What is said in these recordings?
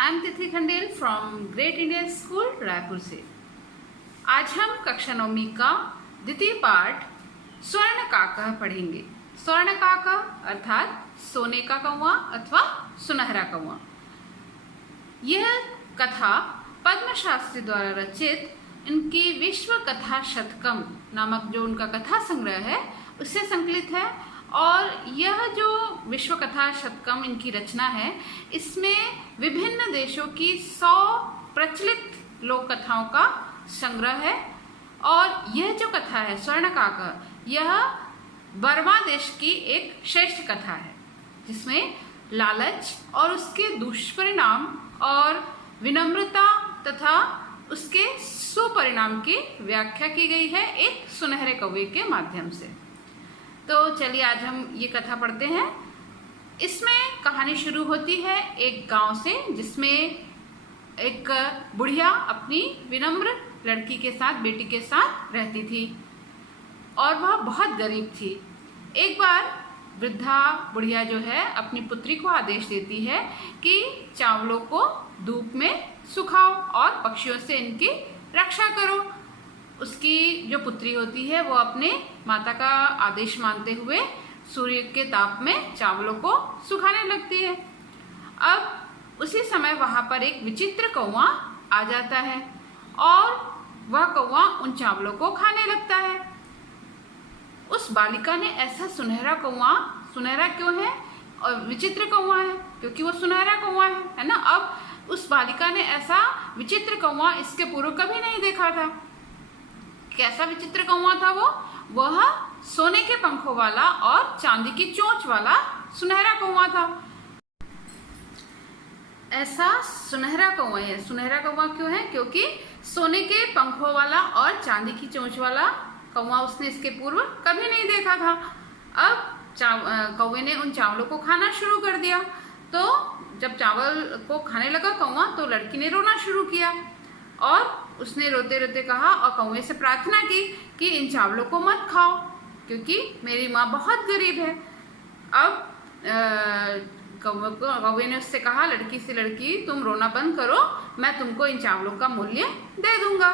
I am Tithi Khandel from great Indian school Raipur से। आज हम कक्षा 9वीं का द्वितीय पाठ स्वर्ण काका पढ़ेंगे। स्वर्ण काका अर्थात सोने का कौवा अथवा सुनहरा कौवा। यह कथा पद्म शास्त्री द्वारा रचित इनकी विश्व कथा शतकम नामक जो उनका कथा संग्रह है उससे संकलित है। और यह जो विश्व कथा शतकम इनकी रचना है, इसमें विभिन्न देशों की 100 प्रचलित लोक कथाओं का संग्रह है। और यह जो कथा है स्वर्ण काका, यह बर्मा देश की एक श्रेष्ठ कथा है जिसमें लालच और उसके दुष्परिणाम और विनम्रता तथा उसके सुपरिणाम की व्याख्या की गई है एक सुनहरे कौवे के माध्यम से। तो चलिए आज हम ये कथा पढ़ते हैं। इसमें कहानी शुरू होती है एक गांव से जिसमें एक बुढ़िया अपनी विनम्र लड़की के साथ, बेटी के साथ रहती थी और वह बहुत गरीब थी। एक बार वृद्धा बुढ़िया जो है अपनी पुत्री को आदेश देती है कि चावलों को धूप में सुखाओ और पक्षियों से इनकी रक्षा करो। उसकी जो पुत्री होती है वो अपने माता का आदेश मानते हुए सूर्य के ताप में चावलों को सुखाने लगती है। अब उसी समय वहां पर एक विचित्र कौवा आ जाता है और वह कौवा उन चावलों को खाने लगता है। उस बालिका ने ऐसा सुनहरा कौवा, सुनहरा क्यों है और विचित्र कौवा है क्योंकि वो सुनहरा कौवा है ना। अब उस बालिका ने ऐसा विचित्र कौवा इसके पूर्व कभी नहीं देखा था। कैसा विचित्र कौवा था वो? वह सोने के पंखों वाला और चांदी की चोंच वाला सुनहरा कौवा था। ऐसा सुनहरा कौवा है। सुनहरा कौवा क्यों है? क्योंकि सोने के पंखों वाला और चांदी की चोंच वाला कौवा उसने इसके पूर्व कभी नहीं देखा था। अब कौवे ने उन चावलों को खाना शुरू कर दिया। तो जब चावल को खाने लगा कौवा, तो लड़की ने रोना शुरू किया और उसने रोते रोते कहा और कौवे से प्रार्थना की कि इन चावलों को मत खाओ क्योंकि मेरी माँ बहुत गरीब है। अब कौवे ने उससे कहा, लड़की तुम रोना बंद करो, मैं तुमको इन चावलों का मूल्य दे दूंगा।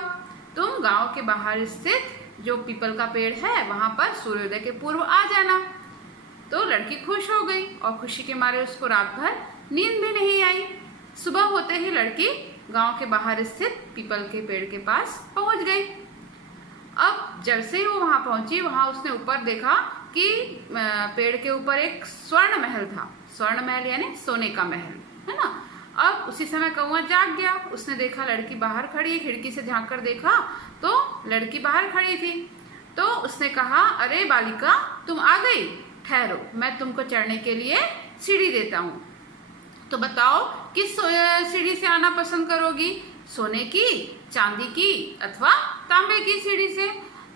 तुम गांव के बाहर स्थित जो पीपल का पेड़ है वहां पर सूर्योदय के पूर्व आ जाना। तो लड़की खुश हो गई और खुशी के मारे उसको रात भर नींद भी नहीं आई। सुबह होते ही लड़की गांव के बाहर स्थित पीपल के पेड़ के पास पहुंच गई। अब जैसे ही वो वहां पहुंची, वहां उसने ऊपर देखा कि पेड़ के ऊपर एक स्वर्ण महल था। स्वर्ण महल यानी सोने का महल, है ना। अब उसी समय कौवा जाग गया। उसने देखा लड़की बाहर खड़ी है। खिड़की से झांक कर देखा तो लड़की बाहर खड़ी थी। तो उसने कहा, अरे बालिका, तुम आ गई, ठहरो, मैं तुमको चढ़ने के लिए सीढ़ी देता हूँ। तो बताओ किस सीढ़ी से आना पसंद करोगी, सोने की, चांदी की अथवा तांबे की सीढ़ी से?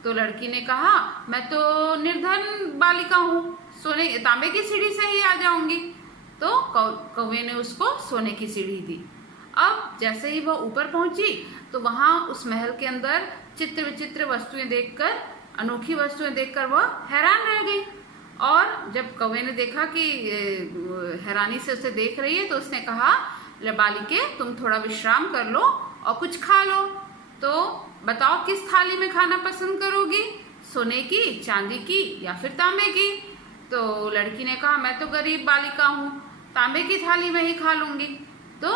तो लड़की ने कहा, मैं तो निर्धन बालिका हूँ, तांबे की सीढ़ी से ही आ जाऊंगी। तो कौवे ने उसको सोने की सीढ़ी दी। अब जैसे ही वह ऊपर पहुंची तो वहां उस महल के अंदर चित्र विचित्र वस्तुएं देखकर, अनोखी वस्तुएं देखकर वह हैरान रह गई। और जब कौवे ने देखा कि हैरानी से उसे देख रही है तो उसने कहा, बालिके, तुम थोड़ा विश्राम कर लो और कुछ खा लो। तो बताओ किस थाली में खाना पसंद करोगी, सोने की, चांदी की या फिर तांबे की? तो लड़की ने कहा, मैं तो गरीब बालिका हूँ, तांबे की थाली में ही खा लूंगी। तो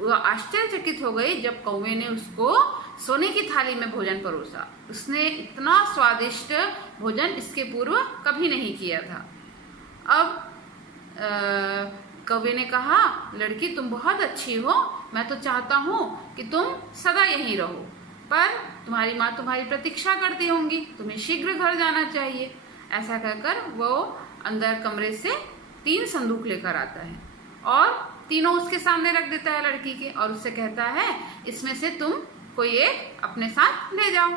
वह आश्चर्यचकित हो गई जब कौवे ने उसको सोने की थाली में भोजन परोसा। उसने इतना स्वादिष्ट भोजन इसके पूर्व कभी नहीं किया था। अब कौवे ने कहा, लड़की, तुम बहुत अच्छी हो, मैं तो चाहता हूँ कि तुम सदा यहीं रहो, पर तुम्हारी माँ तुम्हारी प्रतीक्षा करती होंगी, तुम्हें शीघ्र घर जाना चाहिए। ऐसा कहकर वो अंदर कमरे से 3 संदूक लेकर आता है और तीनों उसके सामने रख देता है लड़की के, और उससे कहता है, इसमें से तुम कोई एक अपने साथ ले जाओ।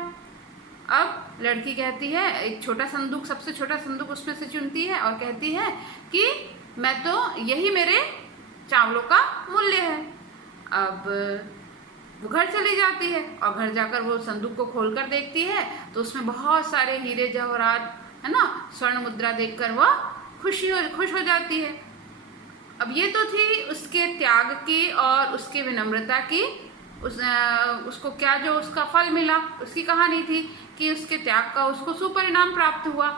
अब लड़की कहती है, एक छोटा संदूक, सबसे छोटा संदूक उसमें से चुनती है और कहती है कि मैं तो यही मेरे चावलों का मूल्य है। अब वो घर चली जाती है और घर जाकर वो संदूक को खोलकर देखती है तो उसमें बहुत सारे हीरे जवाहरात, है ना, स्वर्ण मुद्रा देखकर वह खुश हो जाती है। अब ये तो थी उसके त्याग की और उसके विनम्रता की, उसको क्या जो उसका फल मिला उसकी कहानी थी कि उसके त्याग का उसको सुपरिणाम प्राप्त हुआ।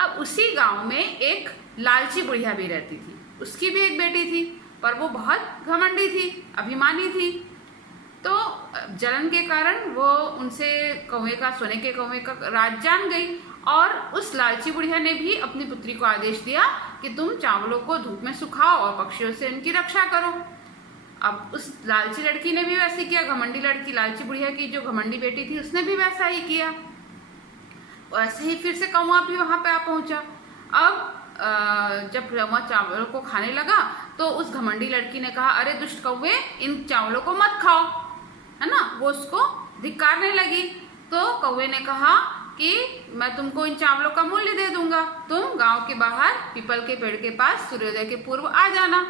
अब उसी गांव में एक लालची बुढ़िया भी रहती थी, उसकी भी एक बेटी थी, पर वो बहुत घमंडी थी, अभिमानी थी। तो जलन के कारण वो उनसे सोने के कौवे का राज जान गई और उस लालची बुढ़िया ने भी अपनी पुत्री को आदेश दिया कि तुम चावलों को धूप में सुखाओ और पक्षियों से इनकी रक्षा करो। अब उस लालची लड़की ने भी वैसे किया, घमंडी लड़की लालची बुढ़िया की जो घमंडी बेटी थी उसने भी वैसा ही किया। वैसे ही फिर से कौवा भी वहां पे आ पहुंचा। अब जब कौवा चावलों को खाने लगा तो उस घमंडी लड़की ने कहा, अरे दुष्ट कौवे, इन चावलों को मत खाओ, है ना। वो उसको धिक्कारने लगी। तो कौवे ने कहा कि मैं तुमको इन चावलों का मूल्य दे दूंगा, तुम गांव के बाहर पीपल के पेड़ के पास सूर्योदय के पूर्व आ जाना।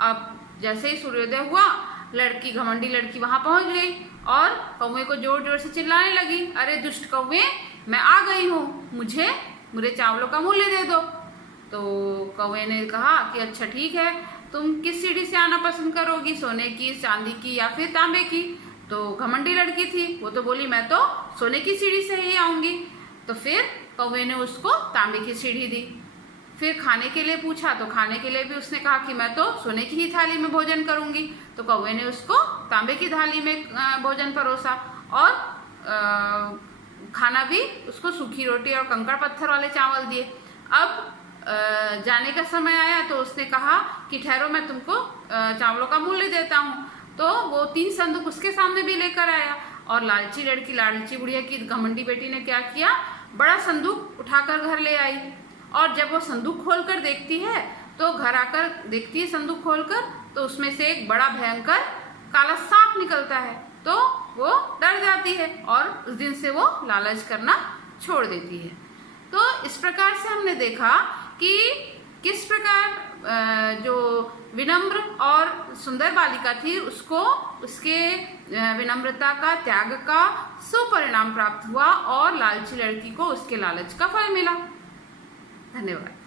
अब जैसे ही सूर्योदय हुआ, घमंडी लड़की वहां पहुंच गई और कौवे को जोर जोर से चिल्लाने लगी, अरे दुष्ट कौवे, मैं आ गई हूँ, मुझे मेरे चावलों का मूल्य दे दो। तो कौवे ने कहा कि अच्छा ठीक है, तुम किस सीढ़ी से आना पसंद करोगी, सोने की, चांदी की या फिर तांबे की। तो घमंडी लड़की थी, वो तो बोली मैं तो सोने की सीढ़ी से ही आऊंगी। तो फिर कौवे ने उसको तांबे की सीढ़ी दी। फिर खाने के लिए पूछा तो खाने के लिए भी उसने कहा कि मैं तो सोने की ही थाली में भोजन करूंगी। तो कौवे ने उसको तांबे की थाली में भोजन परोसा और खाना भी उसको सूखी रोटी और कंकड़ पत्थर वाले चावल दिए। अब जाने का समय आया तो उसने कहा कि ठहरो, मैं तुमको चावलों का मूल्य देता हूँ। तो वो 3 संदूक उसके सामने भी लेकर आया और लालची बुढ़िया की घमंडी बेटी ने क्या किया, बड़ा संदूक उठाकर घर ले आई। और जब वो संदूक खोलकर देखती है तो घर आकर देखती है संदूक खोलकर तो उसमें से एक बड़ा भयंकर काला सांप निकलता है। तो वो डर जाती है और उस दिन से वो लालच करना छोड़ देती है। तो इस प्रकार से हमने देखा कि किस प्रकार जो विनम्र और सुंदर बालिका थी उसको उसके विनम्रता का, त्याग का सुपरिणाम प्राप्त हुआ और लालची लड़की को उसके लालच का फल मिला। धन्यवाद।